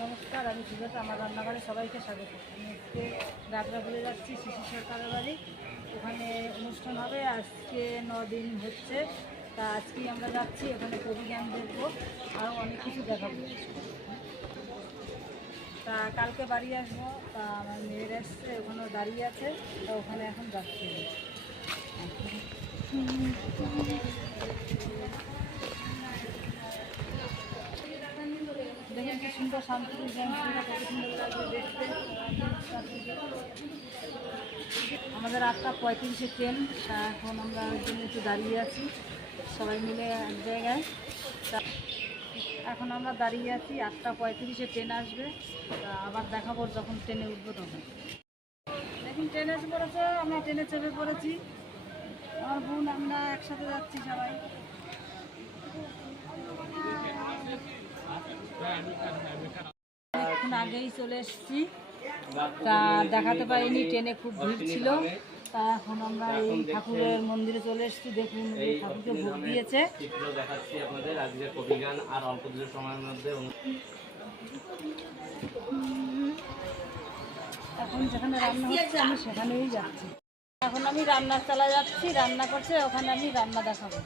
নমস্কার, আমি সুজাতা। আমার রান্নাঘরে সবাইকে স্বাগত। আমি আজকে গাগরাপুরে যাচ্ছি, শিশির সরকারের বাড়ি। ওখানে অনুষ্ঠান হবে, আজকে 9 দিন হচ্ছে। তা আজকেই আমরা যাচ্ছি, ওখানে কবি গান দেখবো, আরও অনেক কিছু দেখাবো। তা কালকে বাড়ি আসবো। তা আমার মেয়ের এসছে, ওখানেও দাঁড়িয়ে আছে। তা ওখানে এখন যাচ্ছি। দেখেন কি সুন্দর শান্তিপুর গ্রামটা, কত সুন্দর লাগবে দেখতে। আমাদের 8টা 35-এ ট্রেন। এখন আমরা ওই জন্য একটু দাঁড়িয়ে আছি, সবাই মিলে এক জায়গায়। এখন আমরা দাঁড়িয়ে আছি, 8টা 35-এ ট্রেন আসবে। আবার দেখাবো যখন ট্রেনে উঠবো তখন। দেখুন ট্রেন এসে পড়েছে, আমরা ট্রেনে চেপে পড়েছি। আমার বোন, আমরা একসাথে যাচ্ছি সবাই। এখন আগেই চলে এসেছি, তা দেখাতে পারিনি, ট্রেনে খুব ভিড় ছিল। তা এখন আমরা এই ঠাকুরের মন্দিরে চলে এসেছি। দেখুন ঠাকুরকে ভোগ দিয়েছে। দেখাচ্ছি আপনাদের আজকে কবি গান আর অল্প কিছু সময়ের মধ্যে। এখন যেখানে রান্না হচ্ছে আমি সেখানেই যাচ্ছি। এখন আমি রান্নার চালা যাচ্ছি, রান্না করছে, ওখানে আমি রান্না দেখাবো।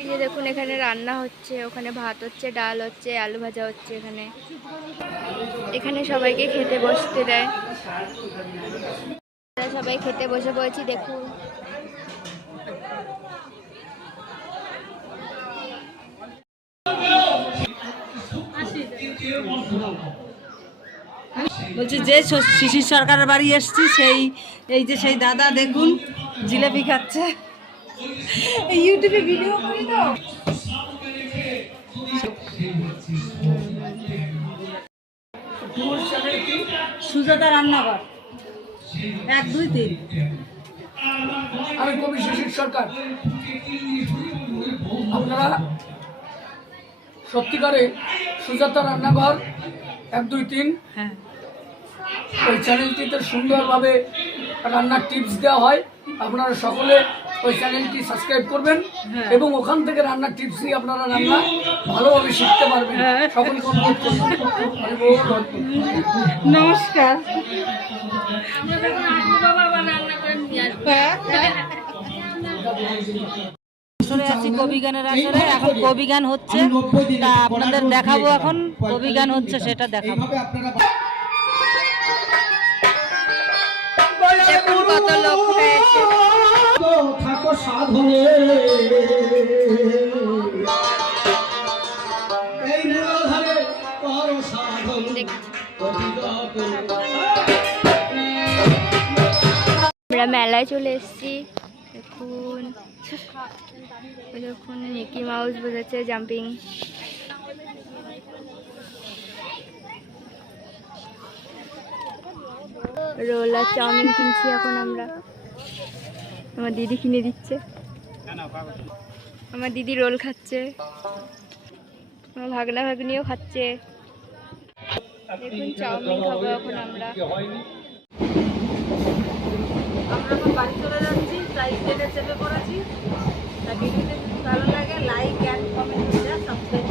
এই যে দেখুন, এখানে রান্না হচ্ছে, ওখানে ভাত হচ্ছে, ডাল হচ্ছে, আলু ভাজা হচ্ছে। এখানে সবাইকে খেতে বসতে দেয়। সবাই খেতে বসে পড়েছি, দেখুন। বলছি যে শিশির সরকারের বাড়ি এসছি, এই যে সেই দাদা দেখুন জিলেপি খাচ্ছে। ইউটিউবে ভিডিও করি তো। সুজাতা রান্নাঘর 1, 2, 3। আমি কবি শিশির সরকার। আপনারা সত্যিকারে সুজাতা রান্নাঘর 1, 2, 3 হ্যাঁ, ওই চ্যানেলটিতে সুন্দরভাবে রান্নার টিপস দেওয়া হয়। আপনারা সকলে ওই চ্যানেলটি সাবস্ক্রাইব করবেন এবং ওখান থেকে রান্নার টিপস নিয়ে আপনারা রান্না ভালোভাবে শিখতে পারবেন। সকলকে অনুরোধ করবেন। নমস্কার। আসরে আছি কবি গানের আসরে। এখন কবি গান হচ্ছে, তা আপনাদের দেখাবো। এখন কবি গান হচ্ছে, সেটা দেখাবো। দেখুন কত লোক হয়েছে। থাকো সাধনে এই মূলধারে করো সাধন। আমরা মেলায় চলে এসেছি। দেখুন দেখুন মিকি মাউস বোঝাচ্ছে, জাম্পিং। রোল আর চাউমিন কিনছি এখন আমরা। আমার দিদি কিনে দিচ্ছে, আমার দিদি রোল খাচ্ছে, আমার ভাগনা ভাগ্নিও খাচ্ছে। দেখুন চাউমিন খাবো এখন আমরা। এখন বাড়ি চলে যাচ্ছি, তাই ট্রেনে চেপে পড়েছি। তা ভিডিওটা যদি ভালো লাগে লাইক অ্যান্ড কমেন্ট, সাবস্ক্রাইব